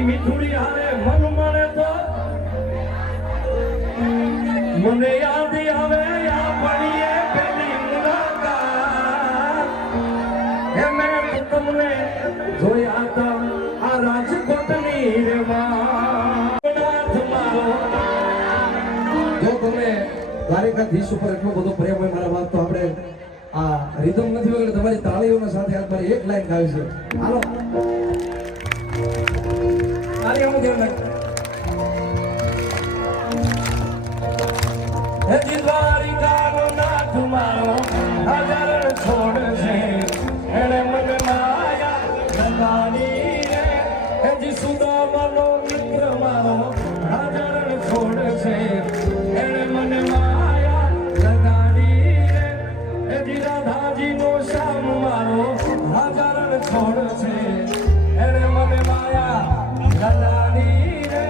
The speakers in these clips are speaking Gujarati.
મારી મીઠુડી હારે મન મળે તો મને યાદ આવે યા પડીએ પેલી મુલાકાત હે મેં તમને જોયા હતા આ રાજકોટની રેવા જો તમે દ્વારિકાધીશ ઉપર એટલો બધો પ્રેમ હોય મારા વાત તો આપણે આ રીધમ નથી વગર તમારી તાળીઓના સાથે આજ મારી એક લાઈન ગાવી છે હાલો તાળીઓનું ધ્યાન રાખ હે દ્વારિકાનો નાથ મારો હજાર છોડ છે એને મને માયા લગાડી રે હે જી સુદામાનો મિત્ર મારો હજાર છોડ છે એને મને માયા લગાડી રે હે જી રાધાજીનો શ્યામ મારો હજાર છોડ છે એને મને માયા લગાડી રે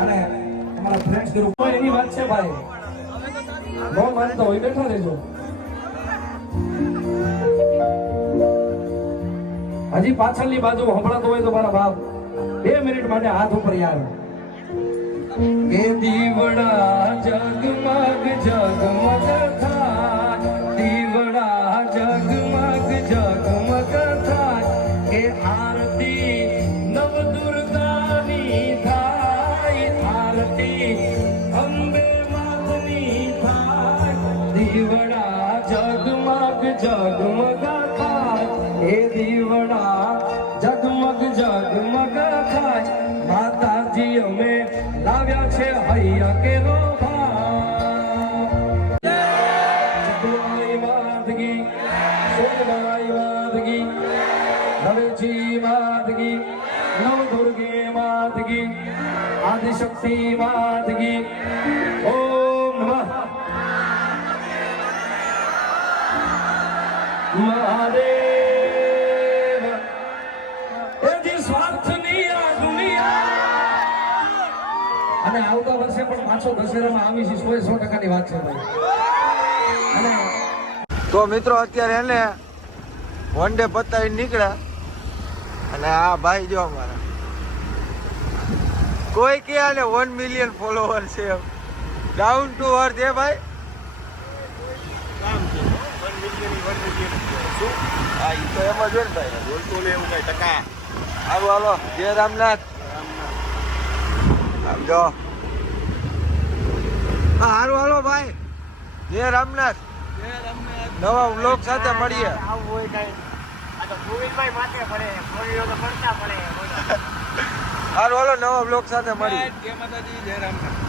અને અમારા ફ્રેન્ડ્સ ગ્રુપ એની વાત છે ભાઈ નો માનતો હોય બેઠો રહેજો હજી પાછળની બાજુ હંભળાતો હોય તો મારા બાપ 2 મિનિટ માટે હાથ ઉપર યાર કે દીવડા જગમગ જગમગ થાય દીવડા જગમગ જગમગ થાય કે આરતી નવ દુર્ગાની થાય આરતી અંબે દીવડા જગમગ જગમગ થાય એ દીવડા જગમગ જગમગ થાય માતાજી અમે લાવ્યા છે હૈયા કેરો ભાઈ માતગી સોનબાઈ માતગી નવેજી માતગી નવદુર્ગે માતગી આદિશક્તિ માતગી ઓમ નમઃ મહાદેવ એજી સ્વાર્થની આ દુનિયા અને આવતા વર્ષે પણ પાછો દશેરામાં આવી છે 100% વાત છે ભાઈ અને તો મિત્રો અત્યારે એને વન ડે પતાવી નીકળ્યા અને આ ભાઈ જો અમારા કોઈ કે આને 1 મિલિયન ફોલોવર છે ડાઉન ટુ અર્થ એ ભાઈ હા એ તો એમ જ હોય ને ભાઈ બોલતું ને એવું કઈ ટકા હાલો હાલો જય રામનાથ આમ જો હા હારું હાલો ભાઈ જય રામનાથ નવા વ્લોગ સાથે મળીએ આવું હોય કઈ આ તો ગોવિંદભાઈ માથે પડે ગોળીઓ તો પડતા પડે હારું હાલો નવા વ્લોગ સાથે મળીએ જય માતાજી જય રામનાથ